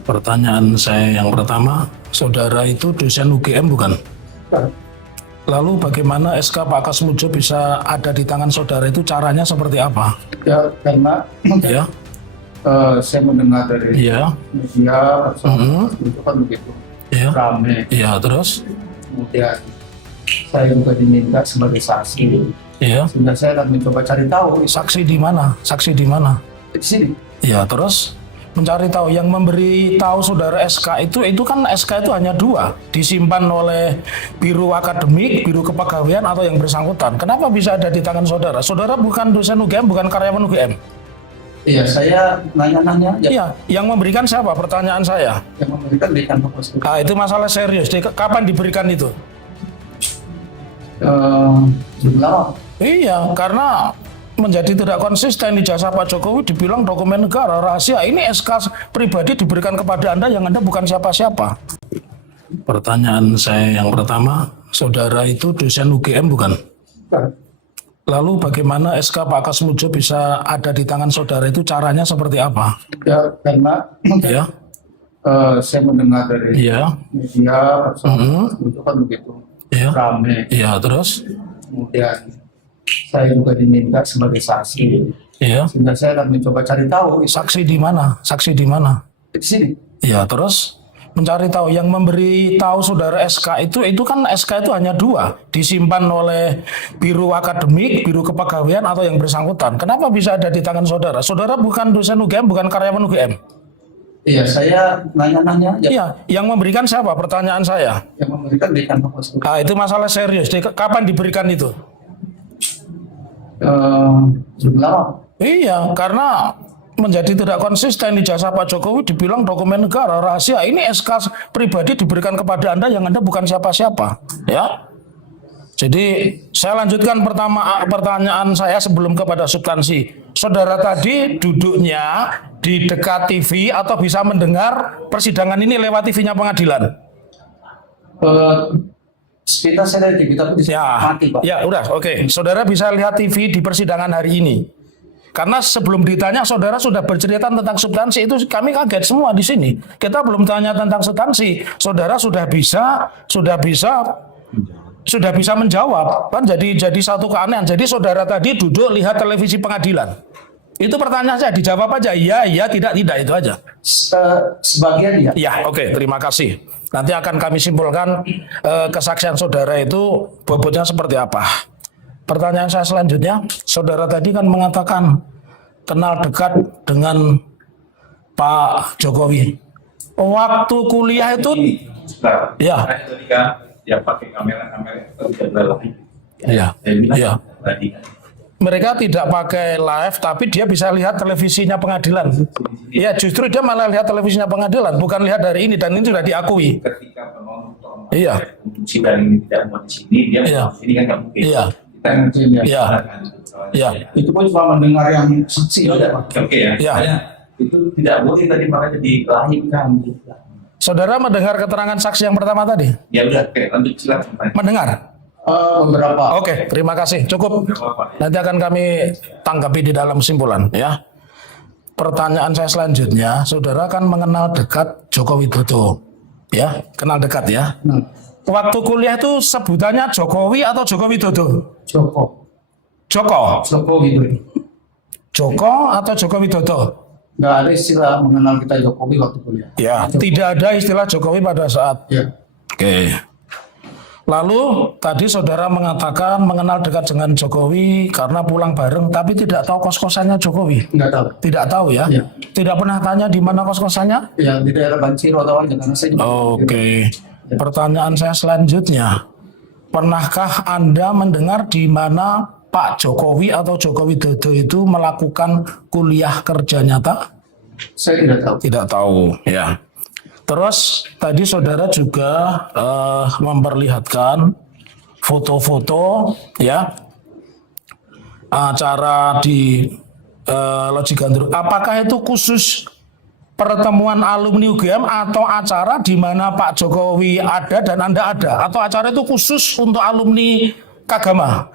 Pertanyaan saya yang pertama, saudara itu dosen UGM bukan? Lalu bagaimana SK Pak Kasmujo bisa ada di tangan saudara itu caranya seperti apa? Ya, karena Ya, saya mendengar dari ya, media itu kan begitu ya, ramai. ya, terus, Kemudian saya juga diminta sebagai saksi, ya, sehingga saya akan mencoba cari tahu saksi di mana? Saksi di mana? di sini. Ya, terus mencari tahu yang memberi tahu saudara SK itu kan SK itu hanya dua, disimpan oleh Biro Akademik, Biro Kepegawaian atau yang bersangkutan. Kenapa bisa ada di tangan saudara? Saudara bukan dosen UGM, bukan karyawan UGM. Iya, saya nanya-nanya aja. Iya, yang memberikan siapa? Pertanyaan saya. Yang memberikan di kampus itu. Itu masalah serius. Kapan diberikan itu? Jumlah Iya, karena menjadi tidak konsisten ijazah Pak Jokowi dibilang dokumen negara rahasia. Ini SK pribadi diberikan kepada Anda yang Anda bukan siapa-siapa. Pertanyaan saya yang pertama, saudara itu dosen UGM bukan? Lalu bagaimana SK Pak Kasmujo bisa ada di tangan saudara itu caranya seperti apa? ya, karena Ya, saya mendengar dari ya, media itu kan begitu ya, ramai. ya, terus, Kemudian saya juga diminta sebagai saksi, ya, sehingga saya akan mencoba cari tahu saksi di mana? Saksi di mana? di sini. Ya, terus mencari tahu yang memberi tahu saudara SK itu kan SK itu hanya dua, disimpan oleh Biro Akademik, Biro Kepegawaian atau yang bersangkutan. Kenapa bisa ada di tangan saudara? Saudara bukan dosen UGM, bukan karyawan UGM. Iya, saya nanya-nanya aja. Iya, yang memberikan siapa? Pertanyaan saya. Yang memberikan di kampus itu. Itu masalah serius. Kapan diberikan itu? Jumlah Iya, karena menjadi tidak konsisten ijazah Pak Jokowi dibilang dokumen negara rahasia. Ini SK pribadi diberikan kepada Anda yang Anda bukan siapa-siapa, ya. Jadi saya lanjutkan pertanyaan saya sebelum kepada substansi. Saudara tadi duduknya di dekat TV atau bisa mendengar persidangan ini lewat TV-nya pengadilan? sepintas saya dari kita mati, Pak. Ya, udah, oke. Saudara bisa lihat TV di persidangan hari ini. Karena sebelum ditanya saudara sudah bercerita tentang substansi, itu kami kaget semua di sini. Kita belum tanya tentang substansi. Saudara sudah bisa menjawab. Kan jadi satu keanehan. Jadi saudara tadi duduk lihat televisi pengadilan. Itu pertanyaan saya, dijawab aja. Iya, tidak, itu aja. Sebagian ya. Ya, oke, terima kasih. Nanti akan kami simpulkan kesaksian saudara itu bobotnya seperti apa. Pertanyaan saya selanjutnya, saudara tadi kan mengatakan kenal dekat dengan Pak Jokowi. Waktu kuliah itu, ya, ketika dia pakai kamera itu tidak berlari. ya, Saya bilang ya. tadi kan. Mereka tidak pakai live, tapi dia bisa lihat televisinya pengadilan. Ya, justru dia malah lihat televisinya pengadilan, bukan lihat dari ini, dan ini sudah diakui. Ketika penonton Iya. sidang ini tidak mau di sini, dia Iya. mau di sini kan nggak mungkin. Iya, Kita mungkin ya. Iya. Iya. Itu pun cuma mendengar yang saksi aja, Pak. Oke ya. Iya. Makanya itu tidak boleh tadi makanya dilahirkan. saudara mendengar keterangan saksi yang pertama tadi? Ya udah, oke, lanjut silakan. Mendengar? Beberapa. Oke, terima kasih. Cukup. Bapak. Nanti akan kami tanggapi di dalam kesimpulan, ya. Pertanyaan saya selanjutnya, saudara kan mengenal dekat Joko Widodo, ya, kenal dekat ya. Waktu kuliah itu sebutannya Jokowi atau Joko Widodo? Joko Joko gitu. atau Joko Widodo? Nggak ada istilah mengenal kita Jokowi waktu kuliah. Ya, tidak ada istilah Jokowi pada saat. Ya. Oke. Lalu tadi saudara mengatakan mengenal dekat dengan Jokowi karena pulang bareng, tapi tidak tahu kos-kosannya Jokowi. Nggak tahu. Tidak tahu ya? Iya. Tidak pernah tanya di mana kos-kosannya? Ya, di daerah Banciro atau aja karena saya juga. Oke. Pertanyaan saya selanjutnya, pernahkah Anda mendengar di mana Pak Jokowi atau Joko Widodo itu melakukan kuliah kerja nyata? Saya tidak tahu. Tidak tahu, ya. Terus tadi saudara juga memperlihatkan foto-foto, ya, acara di Loji Gandrung. Apakah itu khusus pertemuan alumni UGM atau acara di mana Pak Jokowi ada dan Anda ada? Atau acara itu khusus untuk alumni Kagama?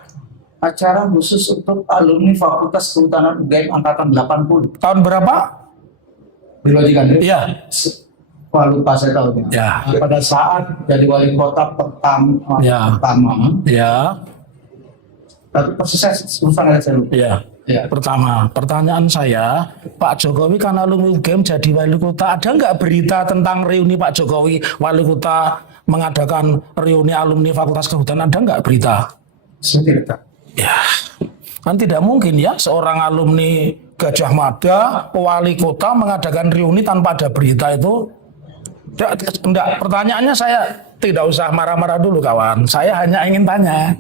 Acara khusus untuk alumni Fakultas Kehutanan UGM angkatan 80. Tahun berapa? Di Loji Gandrung. Iya. Wah, lupa saya tahu. Ya. Pada saat jadi wali kota pertama, Ya. Ya. tapi persis saya susah nggak saya lupa. Ya. Ya. Pertama, pertanyaan saya, Pak Jokowi kan alumni UGM jadi wali kota, ada nggak berita tentang reuni Pak Jokowi wali kota mengadakan reuni alumni Fakultas Kehutanan, ada nggak berita? Saya tidak tahu. Ya, kan tidak mungkin ya seorang alumni Gajah Mada wali kota mengadakan reuni tanpa ada berita itu. Enggak, pertanyaannya saya tidak usah marah-marah dulu kawan. Saya hanya ingin tanya.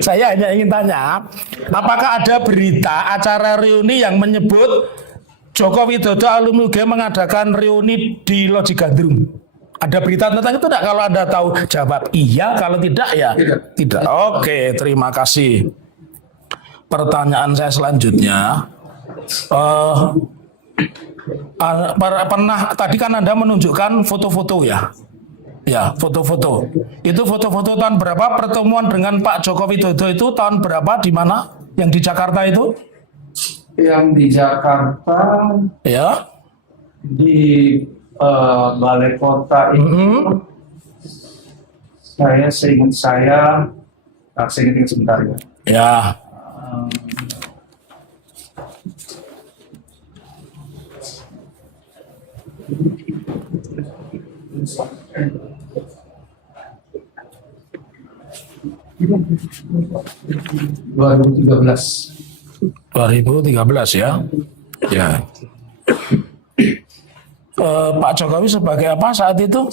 Saya hanya ingin tanya, apakah ada berita acara reuni yang menyebut Joko Widodo alumni UGM mengadakan reuni di Loji Gandrung? Ada berita tentang itu tidak? Kalau Anda tahu jawab iya, kalau tidak ya tidak. Oke, terima kasih. Pertanyaan saya selanjutnya, pernah tadi kan Anda menunjukkan foto-foto ya? Ya, foto-foto. Itu foto-foto tahun berapa pertemuan dengan Pak Joko Widodo itu tahun berapa di mana? Yang di Jakarta itu? Yang di Jakarta, Ya. di balai kota itu, saya seingat saya ingat sebentar ya. Ya. (2013) ya. Ya. Pak Jokowi sebagai apa saat itu?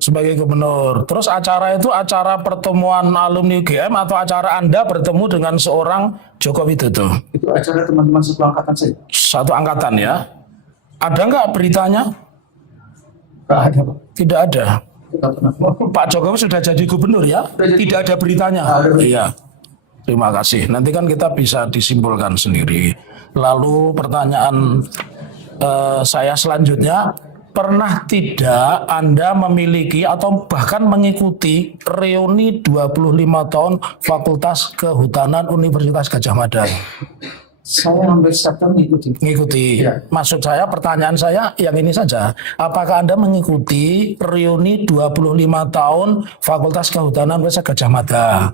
Sebagai gubernur. Terus acara itu acara pertemuan alumni UGM atau acara Anda bertemu dengan seorang Joko Widodo? Itu acara teman-teman satu angkatan saya. Satu angkatan ya. Ada nggak beritanya? Nggak ada, Pak. Tidak ada. Tidak pernah. Pak Jokowi sudah jadi gubernur ya? Tidak ada beritanya. Iya. Terima kasih. Nanti kan kita bisa disimpulkan sendiri. Lalu pertanyaan saya selanjutnya, pernah tidak Anda memiliki atau bahkan mengikuti reuni 25 tahun Fakultas Kehutanan Universitas Gadjah Mada? Saya hampir setiap tahun Mengikuti. Ya. Maksud saya, pertanyaan saya yang ini saja. Apakah Anda mengikuti reuni 25 tahun Fakultas Kehutanan Universitas Gadjah Mada?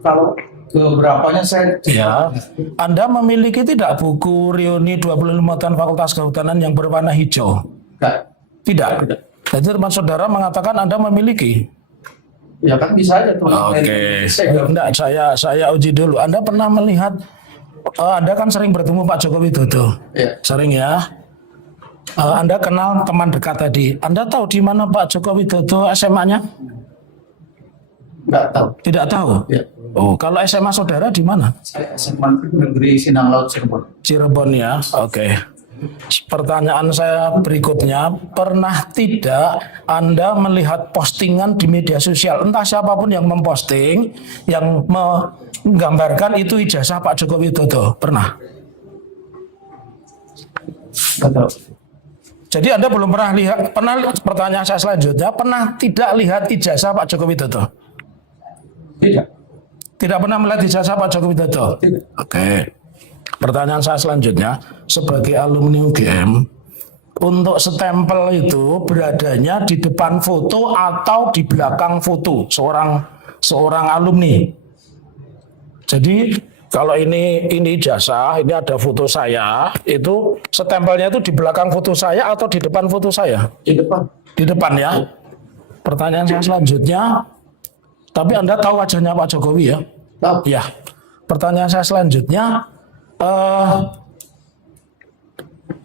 Kalau keberapanya saya Ya. Anda memiliki tidak buku reuni 25 tahun Fakultas Kehutanan yang berwarna hijau? Tidak. Tidak. Jadi teman saudara mengatakan Anda memiliki. Ya kan bisa aja teman. Oke. Enggak, saya uji dulu. Anda pernah melihat, Anda kan sering bertemu Pak Joko Widodo. Ya. Sering ya. Anda kenal teman dekat tadi. Anda tahu di mana Pak Joko Widodo SMA-nya? Nggak tahu. Tidak tahu. Ya. Oh, kalau SMA saudara di mana? Saya SMA Negeri Sinang Laut Cirebon. Cirebon ya. Oke. Pertanyaan saya berikutnya, pernah tidak Anda melihat postingan di media sosial, entah siapapun yang memposting, yang menggambarkan itu ijazah Pak Joko Widodo? Pernah? Nggak tahu. Jadi Anda belum pernah lihat, pertanyaan saya selanjutnya, pernah tidak lihat ijazah Pak Joko Widodo? Tidak. Tidak pernah melihat ijazah Pak Joko Widodo? Tidak. Oke. Pertanyaan saya selanjutnya, sebagai alumni UGM, untuk stempel itu beradanya di depan foto atau di belakang foto seorang alumni. Jadi kalau ini ijazah, ini ada foto saya, itu stempelnya itu di belakang foto saya atau di depan foto saya? Di depan. Di depan ya. Pertanyaan saya selanjutnya, tapi Anda tahu wajahnya Pak Jokowi ya? Tahu. Ya. Pertanyaan saya selanjutnya,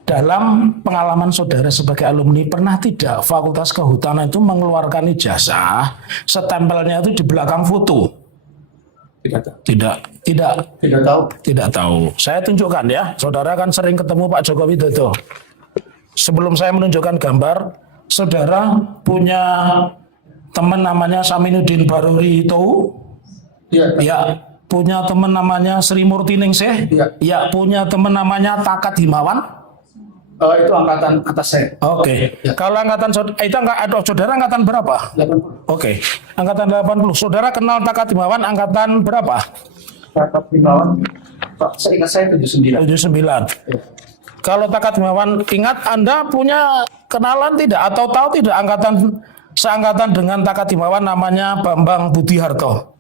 dalam pengalaman saudara sebagai alumni, pernah tidak Fakultas Kehutanan itu mengeluarkan ijazah, stempelnya itu di belakang foto? Tidak tahu. Saya tunjukkan ya. Saudara kan sering ketemu Pak Joko Widodo. Sebelum saya menunjukkan gambar, saudara punya teman namanya Saminuddin Baruri itu? Ya. Punya teman namanya Sri Murti Ningsih? Ya. Punya teman namanya Takat Himawan? Itu angkatan atas saya. Oke. Ya. Kalau angkatan saudara angkatan berapa? 80. Oke. Angkatan 80. Saudara kenal Takat Himawan angkatan berapa? Takat Himawan, Pak, saya ingat saya 79. 79. Ya. Kalau Takatimawan ingat, Anda punya kenalan tidak atau tahu tidak seangkatan dengan Takatimawan namanya Bambang Budiharto?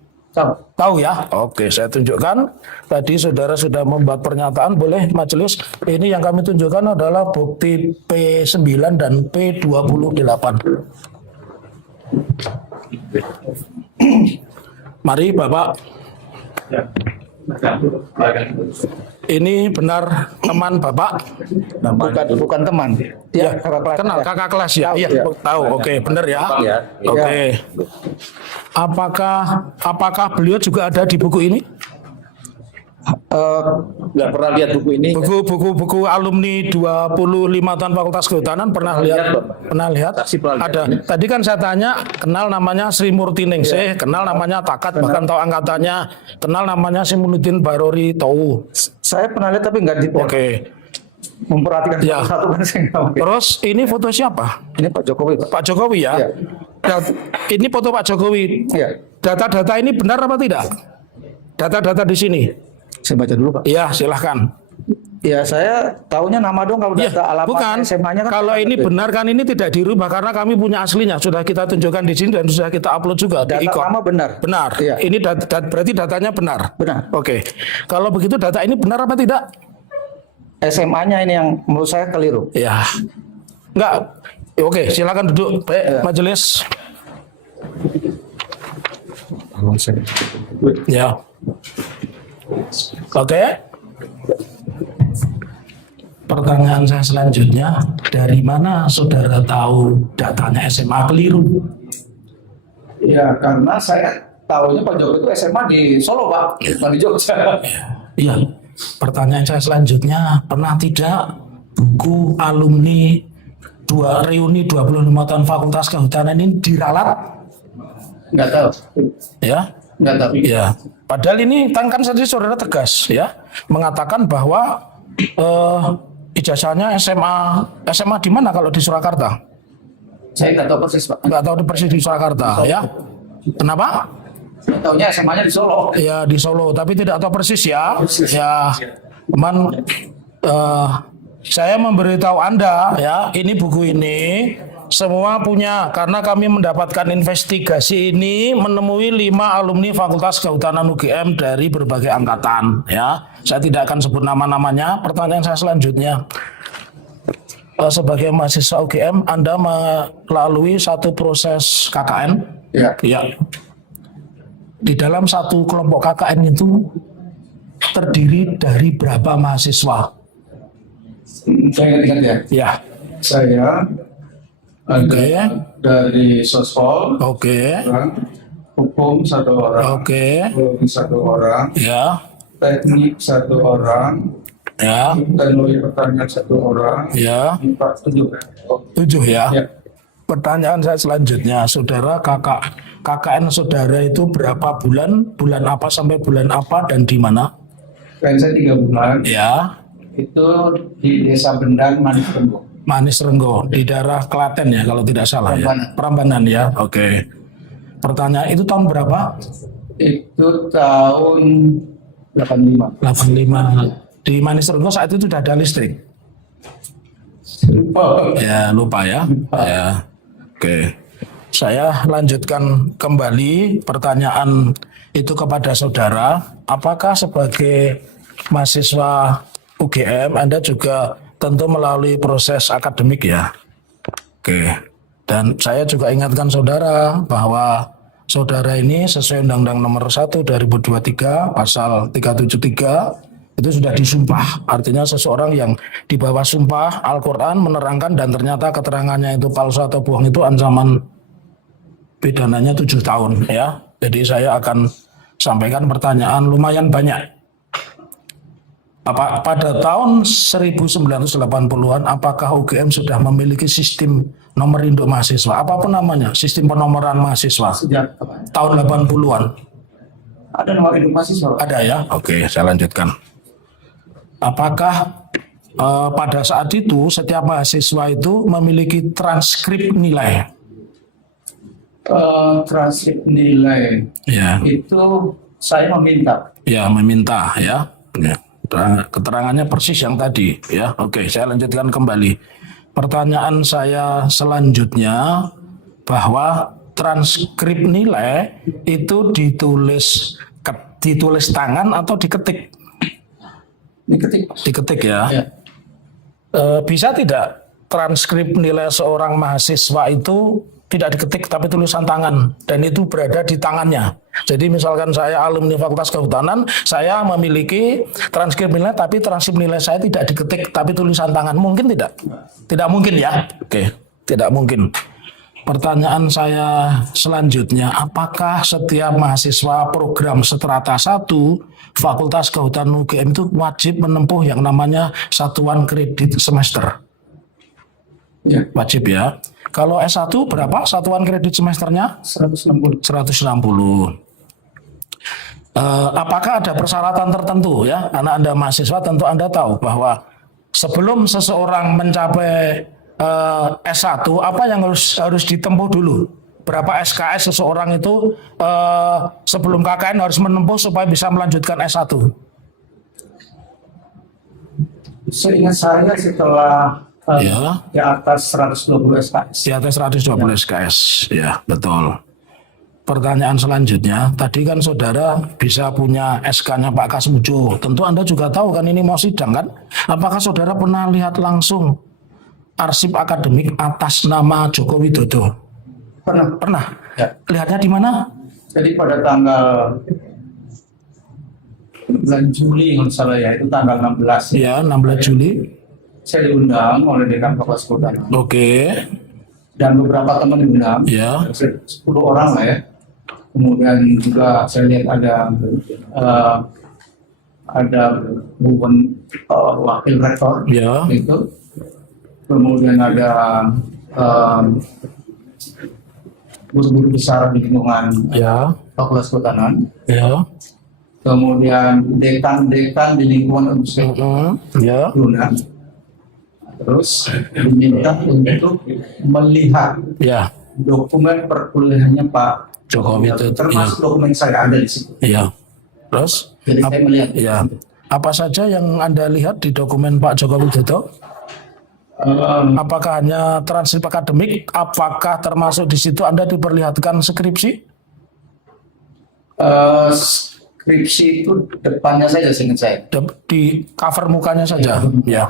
Tahu ya? Oke, saya tunjukkan. Tadi saudara sudah membuat pernyataan, boleh majelis. Ini yang kami tunjukkan adalah bukti P9 dan P28. Mari Bapak. Ini benar teman Bapak? Bukan teman. Ya, kenal kakak kelas ya? Iya, tahu. Oke, benar ya? Oke. Apakah beliau juga ada di buku ini? Nggak pernah lihat buku ini. Buku alumni 25 tahun Fakultas Kehutanan pernah lihat? Pernah lihat? Ada. Tadi kan saya tanya, kenal namanya Sri Murti Ningsih, kenal namanya Takat, bahkan tahu angkatannya, kenal namanya Simunuddin Barori Towu. Saya pernah lihat tapi nggak detail. Oke. Memperhatikan Ya. satu kan saya nggak oke. Terus ini foto siapa? Ini Pak Jokowi, Pak. Pak Jokowi ya? Iya. Ini foto Pak Jokowi. Iya. Data-data ini benar apa tidak? Data-data di sini. Saya baca dulu, Pak. Iya, silahkan. Ya, saya taunya nama dong kalau Ya, data alamat bukan. SMA-nya kan. Kalau ini benar kan ini tidak dirubah karena kami punya aslinya. Sudah kita tunjukkan di sini dan sudah kita upload juga Data di ikon. nama benar. Benar. Iya. Ini berarti datanya benar. Benar. Oke. Kalau begitu data ini benar apa tidak? SMA-nya ini yang menurut saya keliru. Ya. Enggak. Oke, silakan duduk. Baik, majelis. Ya. Oke. Pertanyaan saya selanjutnya, dari mana saudara tahu datanya SMA keliru? Ya, karena saya tahunya Pak Jokowi itu SMA di Solo, Pak, bukan di Jogja. Iya. Pertanyaan saya selanjutnya, pernah tidak buku alumni reuni 25 tahun Fakultas Kehutanan ini diralat? Nggak tahu. Ya. Nggak tahu. Ya, padahal ini kan saja saudara tegas ya mengatakan bahwa ijazahnya SMA di mana kalau di Surakarta? Saya nggak tahu persis, Pak. Nggak tahu persis di Surakarta ya. Kenapa? Saya tahunya SMA-nya di Solo. Ya di Solo, tapi tidak tahu persis ya. Ya, teman saya memberitahu Anda ya, ini buku ini semua punya karena kami mendapatkan investigasi ini menemui 5 alumni Fakultas Kehutanan UGM dari berbagai angkatan ya. Saya tidak akan sebut nama-namanya. Pertanyaan saya selanjutnya, sebagai mahasiswa UGM Anda melalui satu proses KKN Ya. ya. Di dalam satu kelompok KKN itu terdiri dari berapa mahasiswa? Saya ingat ya. Ya. Saya Oke. dari Sospol, Oke. orang, hukum 1 orang, Oke. biologi 1 orang, Ya. teknik 1 orang, Ya. teknologi pertanian 1 orang, Ya. IPA 7. 7 ya. Ya. Pertanyaan saya selanjutnya, saudara KKN saudara itu berapa bulan? Bulan apa sampai bulan apa dan di mana? Kan saya 3 bulan, Ya. itu di Desa Bendang, Manis Renggo. Manis Renggo di daerah Klaten ya kalau tidak salah ya. Prambanan ya. Oke. Pertanyaan itu tahun berapa? Itu tahun 85. 85. Di Manis Renggo saat itu sudah ada listrik. Ya, lupa ya. Ya. Oke. Saya lanjutkan kembali pertanyaan itu kepada saudara. Apakah sebagai mahasiswa UGM Anda juga tentu melalui proses akademik ya? Oke. Dan saya juga ingatkan saudara bahwa saudara ini sesuai Undang-Undang Nomor 1 2023 Pasal 373 itu sudah disumpah. Artinya seseorang yang di bawah sumpah Al-Quran menerangkan dan ternyata keterangannya itu palsu atau bohong itu ancaman pidananya 7 tahun ya. Jadi saya akan sampaikan pertanyaan lumayan banyak. Pada tahun 1980-an apakah UGM sudah memiliki sistem nomor induk mahasiswa? Apapun namanya, sistem penomoran mahasiswa. Sejak kapan? Tahun 80-an. Ada nomor induk mahasiswa. Ada ya? Oke, saya lanjutkan. Apakah pada saat itu setiap mahasiswa itu memiliki transkrip nilai? Transkrip nilai Ya, itu saya meminta. ya meminta ya. Ya. Keterangannya persis yang tadi, ya. Oke, saya lanjutkan kembali. Pertanyaan saya selanjutnya bahwa transkrip nilai itu ditulis tangan atau diketik? Diketik. Diketik ya. Ya. Bisa tidak transkrip nilai seorang mahasiswa itu tidak diketik tapi tulisan tangan dan itu berada di tangannya. Jadi misalkan saya alumni Fakultas Kehutanan, saya memiliki transkrip nilai tapi transkrip nilai saya tidak diketik tapi tulisan tangan. Mungkin tidak? Tidak mungkin ya. Oke, tidak mungkin. Pertanyaan saya selanjutnya, apakah setiap mahasiswa program Strata 1 Fakultas Kehutanan UGM itu wajib menempuh yang namanya satuan kredit semester? Ya. Wajib ya. Kalau S1 berapa satuan kredit semesternya? 160. 160. Apakah ada persyaratan tertentu ya? Karena Anda mahasiswa tentu Anda tahu bahwa sebelum seseorang mencapai S1, apa yang harus ditempuh dulu? Berapa SKS seseorang itu sebelum KKN harus menempuh supaya bisa melanjutkan S1? Seingat saya setelah Ya. di atas 120 SKS. Di atas 120 SKS, ya betul. Pertanyaan selanjutnya, tadi kan saudara bisa punya SK-nya Pak Kasmujo. Tentu Anda juga tahu kan ini mau sidang kan? Apakah saudara pernah lihat langsung arsip akademik atas nama Joko Widodo? Pernah. Pernah? Ya. Lihatnya di mana? Jadi pada tanggal bulan Juli kalau salah ya, itu tanggal 16 ya. Ya, 16 Juli. Saya diundang oleh Dekan Fakultas Kehutanan Oke. dan beberapa teman diundang, Ya. 10 orang lah ya. Kemudian juga saya lihat ada bukan wakil rektor Ya. itu, kemudian ada guru-guru besar di lingkungan Ya. Fakultas Kehutanan, Ya. kemudian dekan-dekan di lingkungan universitas Ya. diundang. Terus diminta untuk melihat Ya. dokumen perkuliahannya Pak Joko Widodo. termasuk dokumen saya ada di situ. Ya. Terus? Jadi saya melihat. Ya. Apa saja yang Anda lihat di dokumen Pak Joko Widodo? Apakah hanya transkrip akademik? Apakah termasuk di situ Anda diperlihatkan skripsi? Skripsi itu depannya saja seingat saya. Di cover mukanya saja. Ya.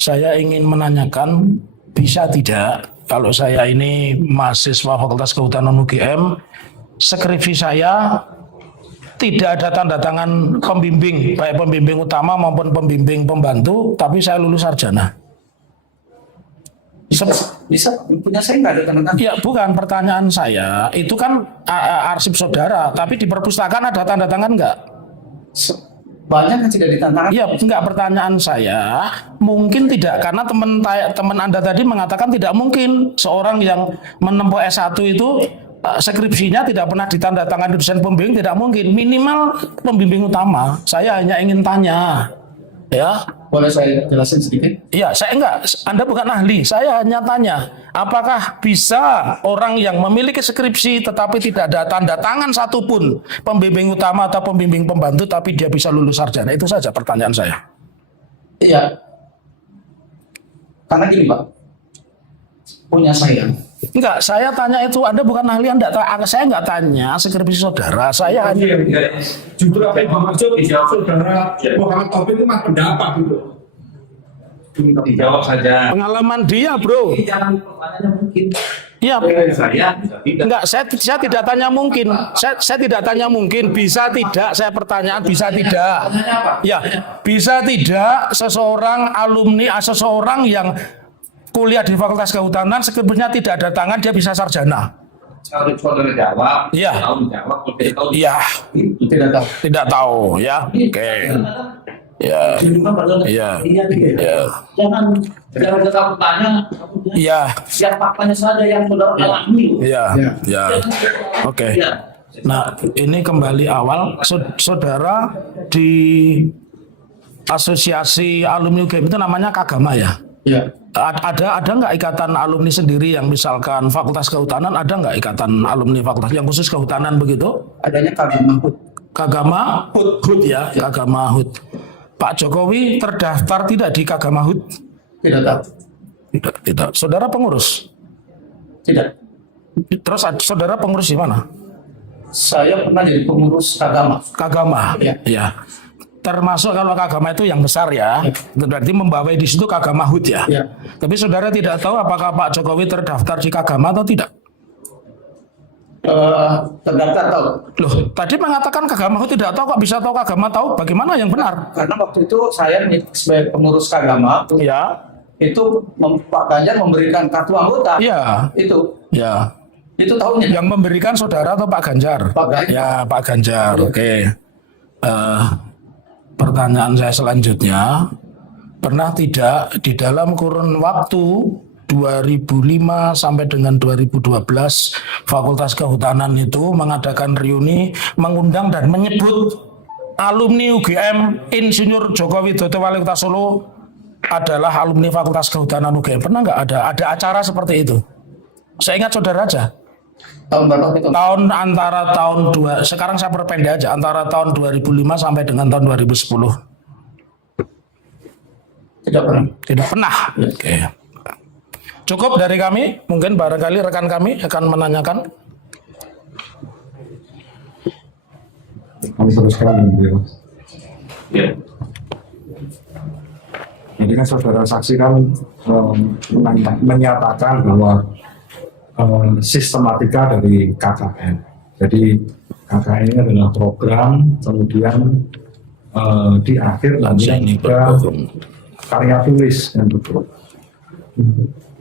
Saya ingin menanyakan, bisa tidak kalau saya ini mahasiswa Fakultas Kehutanan UGM, skripsi saya tidak ada tanda tangan pembimbing, baik pembimbing utama maupun pembimbing pembantu, tapi saya lulus sarjana. Bisa, punya saya nggak ada tanda tangan. Ya, bukan pertanyaan saya. Itu kan arsip saudara, tapi di perpustakaan ada tanda tangan enggak? Banyak yang tidak ditandatangan. Ya, enggak, pertanyaan saya mungkin tidak, karena teman Anda tadi mengatakan tidak mungkin seorang yang menempuh S1 itu skripsinya tidak pernah ditandatangani dosen pembimbing, tidak mungkin. Minimal pembimbing utama. Saya hanya ingin tanya. Ya. Boleh saya jelasin sedikit? Iya, saya enggak. Anda bukan ahli. Saya hanya tanya, apakah bisa orang yang memiliki skripsi tetapi tidak ada tanda tangan satupun pembimbing utama atau pembimbing pembantu tapi dia bisa lulus sarjana? Itu saja pertanyaan saya. Iya. Karena gini Pak, punya saya. Enggak, saya tanya itu. Anda bukan ahli, saya enggak tanya skripsi saudara. Saya hanya Justru apa yang maksud saudara Muhammad Taufik itu mas pendapat gitu. Dijawab saja. pengalaman dia, bro. Jangan pertanyaannya mungkin. Iya. Saya bisa tidak. Enggak, saya tidak tanya mungkin. Saya tidak tanya mungkin, bisa tidak. Saya pertanyaan bisa tidak. Ya, bisa tidak seseorang alumni, seseorang yang kuliah di Fakultas Kehutanan, skripsinya tidak ada tangan, dia bisa sarjana. Kalau saudara jawab, Iya. tahu jawab, kalau tidak tahu. Iya, Tidak tahu. tidak tahu ya. Oke. Ya. Iya. Iya. Jangan kamu tanya, Iya. yang faktanya saja yang saudara alami. Iya. Ya. Ya. Oke. Ya. Nah, ini kembali awal, saudara di asosiasi alumni UGM itu namanya Kagama ya. Ya. Ada nggak ikatan alumni sendiri yang misalkan Fakultas Kehutanan, ada nggak ikatan alumni fakultas yang khusus kehutanan begitu? Adanya Kagama HUT. Kagama HUT ya, Kagama HUT. Pak Jokowi terdaftar tidak di Kagamahud? Tidak tahu. Tidak. Saudara pengurus? Tidak. Terus saudara pengurus di mana? Saya pernah jadi pengurus agama. Kagama. Ya. Ya. Termasuk kalau Kagama itu yang besar ya. Itu berarti membawai di situ Kagamahud ya. Ya. Tapi saudara tidak tahu apakah Pak Jokowi terdaftar di Kagama atau tidak? Terdaftar tahu. Loh, tadi mengatakan Kagamahud tidak tahu, kok bisa tahu Kagama tahu? Bagaimana yang benar? Karena waktu itu saya sebagai pengurus agama Ya. itu Pak Ganjar memberikan kartu anggota. Iya. Itu Ya. tahunya. Yang memberikan saudara atau Pak Ganjar? Pak Ganjar. Ya, Pak Ganjar. Oke. Pertanyaan saya selanjutnya, pernah tidak di dalam kurun waktu 2005 sampai dengan 2012 Fakultas Kehutanan itu mengadakan reuni, mengundang dan menyebut alumni UGM Insinyur Joko Widodo Wali Kota Solo adalah alumni Fakultas Kehutanan UGM? Pernah nggak ada acara seperti itu? Saya ingat saudara aja. Tahun berapa itu? Sekarang saya perpendek aja, antara tahun 2005 sampai dengan tahun 2010. Tidak pernah. Tidak pernah. Oke. Cukup dari kami, mungkin barangkali rekan kami akan menanyakan. Kami teruskan beliau. Ya. Jadi kan saudara saksi kan menyatakan bahwa sistematika dari KKN. Jadi KKN ini adalah program, kemudian di akhir nanti ada karya tulis yang betul.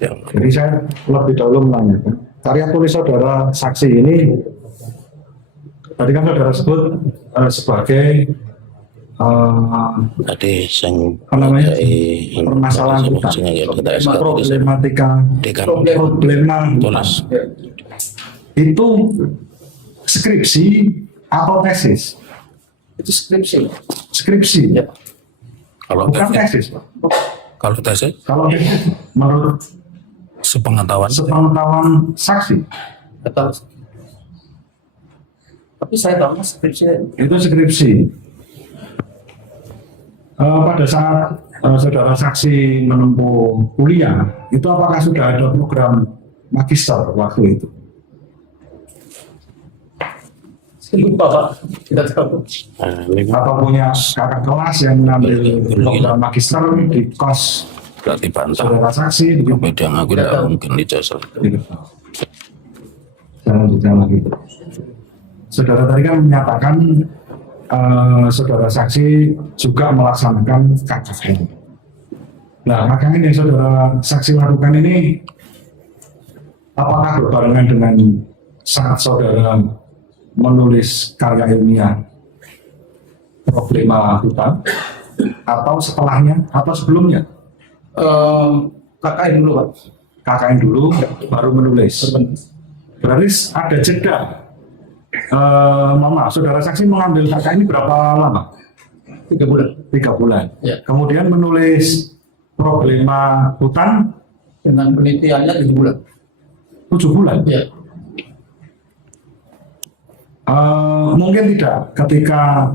Jadi saya lebih dahulu menanyakan, karya tulis saudara saksi ini, tadi kan saudara sebut sebagai Tadi yang permasalahan problematika tulis itu skripsi atau tesis? Itu skripsi. Skripsi, kalau bukan tesis, tesis, Pak. kalau tesis Kalau tesis menurut sepengetahuan sepengetahuan saksi Atau tapi saya tahu skripsi. itu skripsi. Pada saat saudara saksi menempuh kuliah, itu apakah sudah ada program magister waktu itu? Saya lupa Pak. Tidak tahu. Atau punya kakak kelas yang mengambil program magister di kos berarti bantah. saudara saksi? Beda aku tidak mungkin ijazah. Jangan dijawab lagi. Saudara tadi kan menyatakan saudara saksi juga melaksanakan KKN. Nah, KKN yang saudara saksi lakukan ini apakah berbarengan dengan saat saudara menulis karya ilmiah problema hutan, atau setelahnya atau sebelumnya? KKN dulu Pak. KKN dulu baru menulis. Berarti ada jeda. Mama, saudara saksi mengambil KKN ini berapa lama? 3 bulan. 3 bulan. Ya. Kemudian menulis problema hutan Dengan penelitiannya 7 bulan. 7 bulan. Ya. Mungkin tidak ketika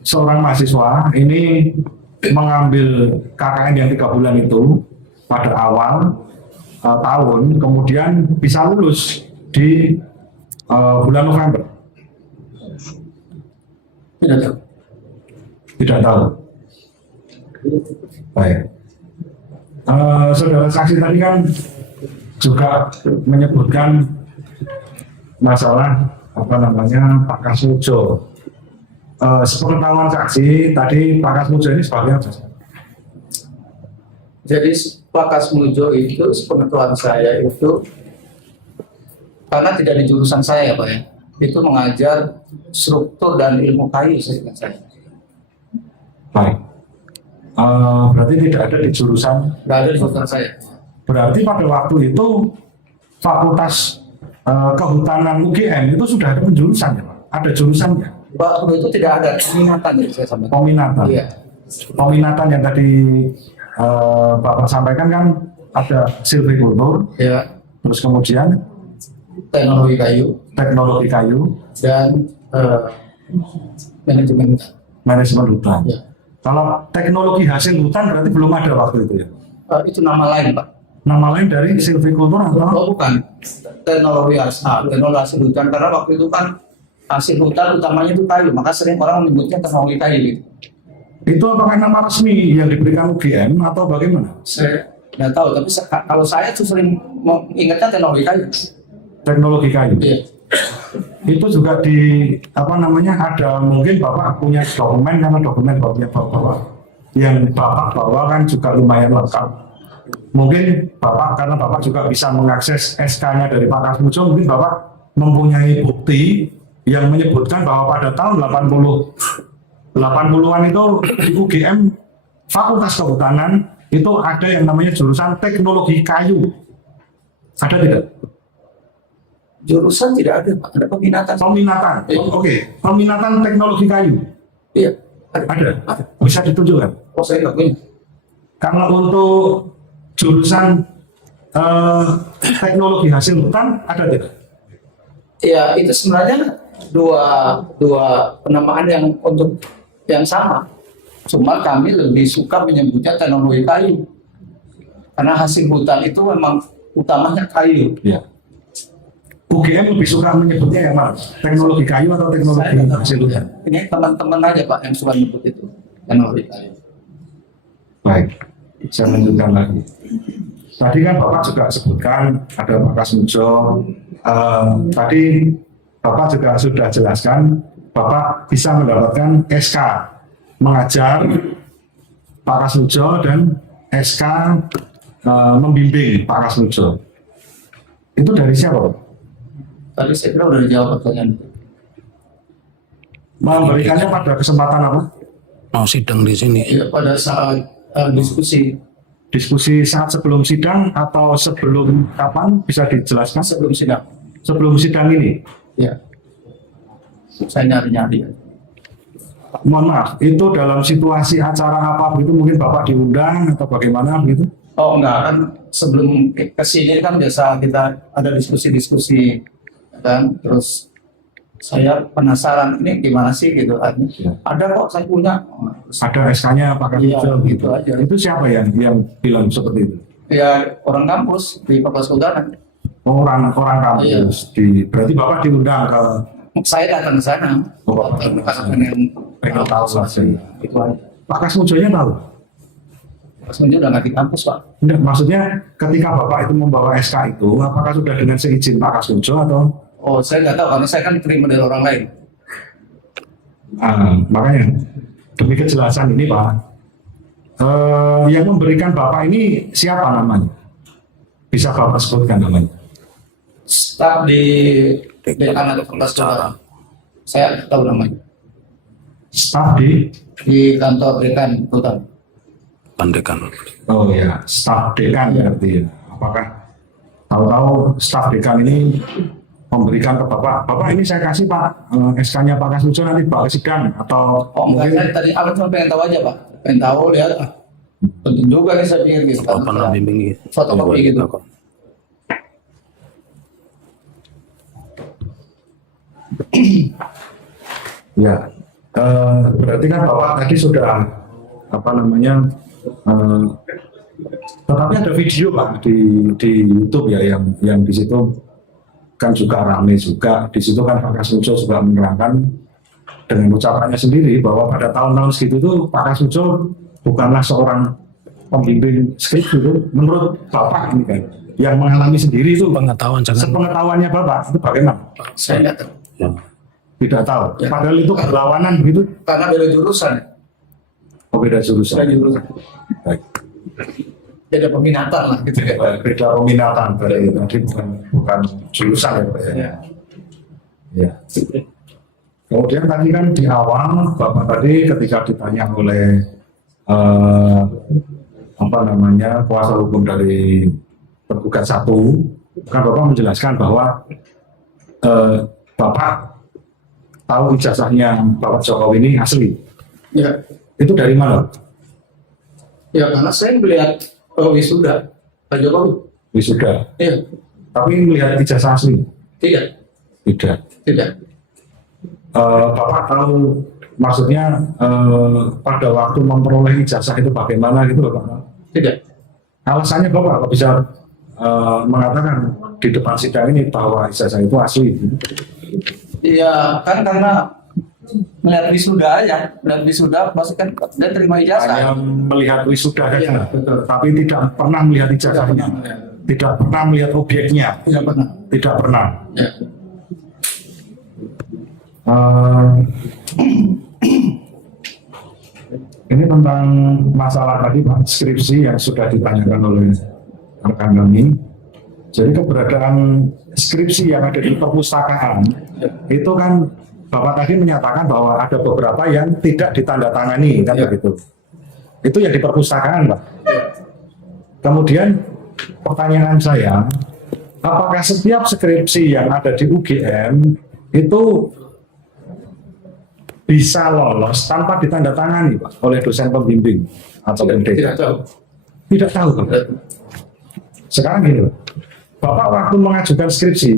seorang mahasiswa ini mengambil KKN yang 3 bulan itu pada awal tahun, kemudian bisa lulus di bulan November. Tidak tahu. Tidak tahu. Baik. Saudara saksi tadi kan juga menyebutkan masalah Pak Kasmujo. Sepengetahuan saksi tadi Pak Kasmujo ini sebagai apa? Jadi Pak Kasmujo itu sepengetahuan saya itu karena tidak di jurusan saya Pak ya. Itu mengajar struktur dan ilmu kayu saya. Baik. Berarti tidak ada di jurusan. Tidak ada di jurusan saya. Berarti pada waktu itu Fakultas Kehutanan UGM itu sudah ada penjurusan ya Pak? Ada jurusannya? Waktu itu tidak ada peminatan ya saya sampaikan. Peminatan. Iya. Peminatan yang tadi Bapak sampaikan kan ada silvikultur, Ya. terus kemudian Teknologi kayu dan dan manajemen hutan. manajemen hutan. Ya. Kalau teknologi hasil hutan berarti belum ada waktu itu ya? Itu nama lain Pak. Nama lain dari silvicultur atau? Oh bukan, teknologi hasil hutan, karena waktu itu kan hasil hutan utamanya itu kayu, maka sering orang menyebutnya teknologi kayu gitu. Itu apakah nama resmi yang diberikan UGM atau bagaimana? Saya nggak tahu, tapi kalau saya tuh sering ingatnya teknologi kayu. Teknologi kayu. Iya. Itu juga di apa namanya, ada mungkin Bapak punya dokumen, karena dokumen Bapak yang Bapak bawa kan juga lumayan lengkap. Mungkin Bapak, karena Bapak juga bisa mengakses SK-nya dari Pak Kasmujo, mungkin Bapak mempunyai bukti yang menyebutkan bahwa pada tahun 80-an itu di UGM Fakultas Kehutanan itu ada yang namanya jurusan teknologi kayu. Ada tidak? Jurusan tidak ada Pak, ada peminatan. Peminatan. Iya. Oke. Peminatan teknologi kayu. Iya. Ada. Bisa ditunjukkan. Oh saya nggak punya. Karena untuk jurusan teknologi hasil hutan ada tidak? Ya itu sebenarnya dua penamaan yang untuk yang sama. Cuma kami lebih suka menyebutnya teknologi kayu. Karena hasil hutan itu memang utamanya kayu. Ya. UGM lebih suka menyebutnya yang mana? Teknologi kayu atau teknologi Saya nggak hasil tahu. hutan? Ini teman-teman aja Pak yang suka menyebut itu teknologi kayu. Baik, saya lanjutkan lagi. Tadi kan Bapak juga sebutkan ada Pak Kasmujo. Tadi Bapak juga sudah jelaskan Bapak bisa mendapatkan SK mengajar Pak Kasmujo dan SK membimbing Pak Kasmujo. Itu dari siapa, Pak? Tadi saya kira udah dijawab pertanyaan itu. Memberikannya pada kesempatan apa? Mau sidang di sini. Ya, pada saat diskusi Diskusi saat sebelum sidang atau sebelum kapan, bisa dijelaskan? sebelum sidang. Sebelum sidang ini. Ya. Saya nyari-nyari. Mohon maaf, itu dalam situasi acara apa begitu, mungkin Bapak diundang atau bagaimana begitu? Oh enggak, kan sebelum ke sini kan biasa kita ada diskusi-diskusi kan, terus saya penasaran ini gimana sih gitu kan. Ya. Ada kok saya punya. Ada SK-nya Pak Iya, Kasmujo gitu aja. Itu siapa yang bilang seperti itu? Ya orang kampus di Fakultas Kehutanan. Orang kampus. Berarti Bapak diundang ke Saya datang ke sana. Oh, Bapak. Pengen tahu langsung. Itu aja. Pak Kasmujo-nya tahu? Pas menuju udah nggak di kampus Pak. Enggak, maksudnya ketika Bapak itu membawa SK itu, apakah sudah dengan seizin Pak Kasmujo atau? Oh saya nggak tahu karena saya kan terima dari orang lain. Makanya demi kejelasan ini Pak, yang memberikan Bapak ini siapa namanya? Bisa Bapak sebutkan namanya? Staf di anak Fakultas Kehutanan. Saya nggak tahu namanya. Staf Di kantor dekan Kehutanan. Pandekan. oh ya, staf dekan berarti. Apakah tahu-tahu staf dekan ini memberikan ke Bapak, Bapak ini saya kasih Pak SK-nya Pak Kasmujo nanti Bapak ke sidang atau Oh enggak, saya tadi awal cuma pengen tahu aja Pak. Pengen tahu lihat penting juga nih saya pikir gitu. Apa namanya bimbing gitu. Fotokopi gitu. ya, berarti kan Bapak tadi sudah apa namanya, tetapi ada video Pak di YouTube ya yang di situ kan juga ramai juga. Di situ kan Pak Kasmujo juga menerangkan dengan ucapannya sendiri bahwa pada tahun-tahun segitu tuh Pak Kasmujo bukanlah seorang pembimbing skrip gitu. Menurut Bapak ini kan yang mengalami sendiri itu Pengetahuan jangan. sepengetahuannya Bapak itu bagaimana? Saya nggak tahu. Ya. Tidak tahu. Ya. Padahal itu berlawanan begitu. Karena beda jurusan. Oh, beda jurusan. Beda jurusan. Baik. Beda peminatan lah gitu ya. Beda peminatan berarti tadi bukan jurusan ya Pak ya. Ya. Ya. Kemudian tadi kan di awal Bapak tadi ketika ditanya oleh apa namanya kuasa hukum dari tergugat satu, kan Bapak menjelaskan bahwa Bapak tahu ijazahnya Bapak Jokowi ini asli. Ya. Itu dari mana? Ya karena saya melihat wisuda Pak Jokowi. Wisuda. Iya. Tapi melihat ijazah asli? Tidak. Tidak. Tidak. Bapak tahu maksudnya pada waktu memperoleh ijazah itu bagaimana gitu loh Pak? Tidak. Alasannya Bapak kok bisa mengatakan di depan sidang ini bahwa ijazah itu asli? Iya, kan karena melihat wisuda aja, melihat wisuda pasti kan dia terima Hanya ijazah. melihat wisuda Iya, saja, betul. tapi tidak pernah melihat ijazahnya, tidak pernah melihat objeknya, Tidak pernah. tidak pernah. Ya. Ini tentang masalah tadi Pak, skripsi yang sudah ditanyakan oleh rekan kami. Jadi keberadaan skripsi yang ada di perpustakaan itu kan Bapak tadi menyatakan bahwa ada beberapa yang tidak ditandatangani kan Ya. begitu. Itu yang di perpustakaan Pak. Kemudian pertanyaan saya, apakah setiap skripsi yang ada di UGM itu bisa lolos tanpa ditandatangani Pak oleh dosen pembimbing atau Tidak MD? tahu. Tidak tahu Pak. Sekarang gini Pak, Bapak waktu mengajukan skripsi,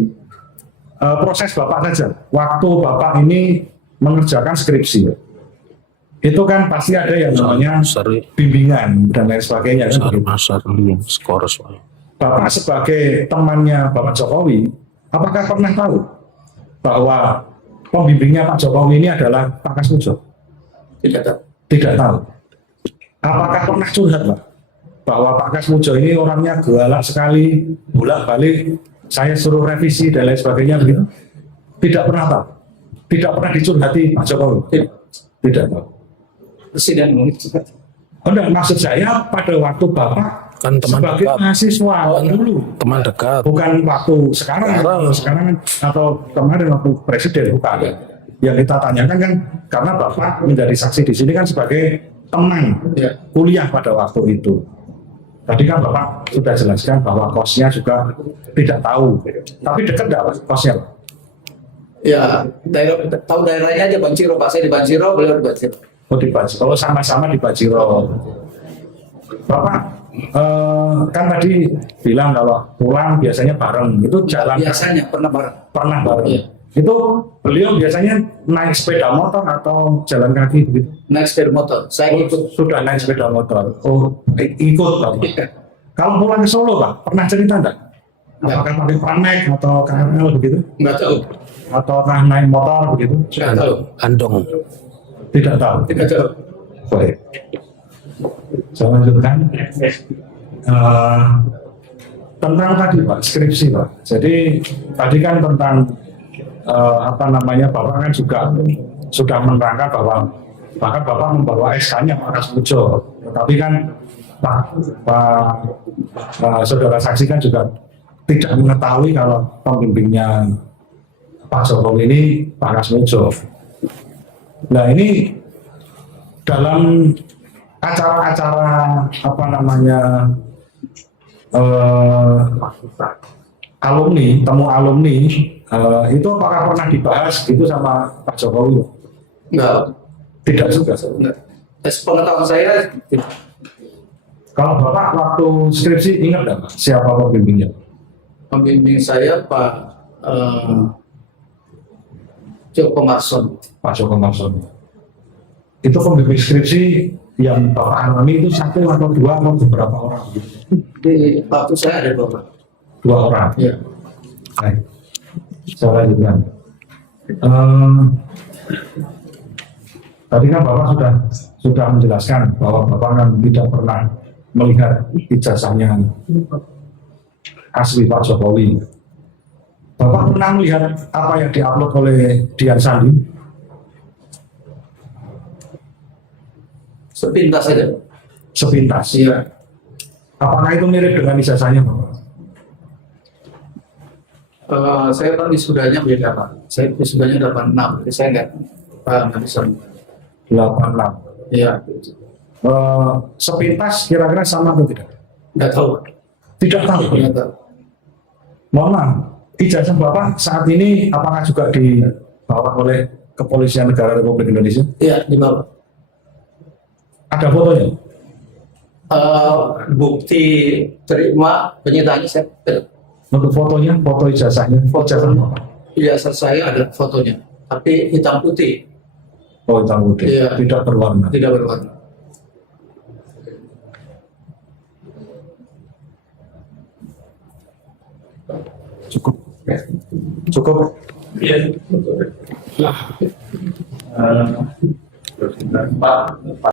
proses Bapak saja, waktu Bapak ini mengerjakan skripsi, itu kan pasti ada yang namanya Sari, bimbingan dan lain sebagainya kan begitu. Masar, skors. Bapak sebagai temannya Bapak Jokowi, apakah pernah tahu bahwa pembimbingnya Pak Jokowi ini adalah Pak Kasmujo? Tidak tahu. Tidak tahu. Apakah pernah curhat Pak bahwa Pak Kasmujo ini orangnya galak sekali, bolak-balik, saya suruh revisi dan lain sebagainya begitu? Tidak pernah tahu. Tidak pernah dicurhati Pak Jokowi. Tidak. Tidak tahu. Presiden mungkin. Oh, enggak, maksud saya pada waktu Bapak Kan teman sebagai dekat. mahasiswa dulu, Teman dekat. bukan waktu sekarang atau kemarin waktu presiden, bukan. Yang kita tanyakan kan karena Bapak menjadi saksi di sini kan sebagai teman Ya. kuliah pada waktu itu. Tadi kan Bapak sudah jelaskan bahwa kosnya juga tidak tahu, tapi dekat nggak Pak kosnya Pak? Ya, tahu daerahnya aja Banjiro, Pak saya di Banjiro, beliau di Banjiro. Oh di Bajiro, oh sama-sama di Bajiro. Bapak kan tadi bilang kalau pulang biasanya bareng, itu jalan Biasanya pernah bareng. pernah bareng. Iya. Itu beliau biasanya naik sepeda motor atau jalan kaki begitu? Naik sepeda motor. Saya ikut. Sudah naik sepeda motor. Oh, ikut Bapak. Kalau pulang ke Solo Pak, pernah cerita enggak? Apakah pakai Pramek atau KRL begitu? Nggak tahu. Atau naik motor begitu? Nggak tahu. Andong. Tidak tahu. Tidak tahu. Baik. Saya lanjutkan. Tentang tadi Pak, skripsi Pak. Jadi tadi kan tentang Bapak kan juga sudah menerangkan bahwa bahkan Bapak membawa SK-nya Pak Kasmujo. Tetapi kan saudara saksi kan juga tidak mengetahui kalau pembimbingnya Pak Jokowi ini Pak Kasmujo. Nah ini dalam acara-acara alumni, temu alumni, itu apakah pernah dibahas gitu sama Pak Jokowi? Enggak. Tidak juga. Enggak. Pengetahuan saya tidak. Kalau Bapak waktu skripsi ingat nggak Pak, siapa pembimbingnya? Pembimbing saya Pak Joko Marson. Pak Joko Marson. Itu pembimbing skripsi yang Bapak alami itu satu atau dua atau beberapa orang? Di waktu saya ada Dua orang. Ya. Baik. Saya lanjutkan. Tadi kan Bapak sudah menjelaskan bahwa Bapak kan tidak pernah melihat ijazahnya asli Pak Jokowi. Bapak pernah melihat apa yang diupload oleh Dian Sandi? Sepintas saja. Sepintas. Iya. Apakah itu mirip dengan ijazahnya Bapak? Saya kan wisudanya beda Pak. Saya wisudanya 86. Jadi saya nggak bisa. 86. Iya. Sepintas kira-kira sama atau tidak? Nggak tahu. Tidak tahu. Nggak tahu. Mohon maaf, ijazah Bapak saat ini apakah juga dibawa oleh Kepolisian Negara Republik Indonesia? Iya, di bawah. Ada fotonya? Bukti terima penyitaannya saya Untuk fotonya, foto ijazahnya, ijazah Bapak. ijazah saya ada fotonya, tapi hitam putih. Oh, hitam putih. Iya. Tidak berwarna. Tidak berwarna. Cukup. Cukup. Iya.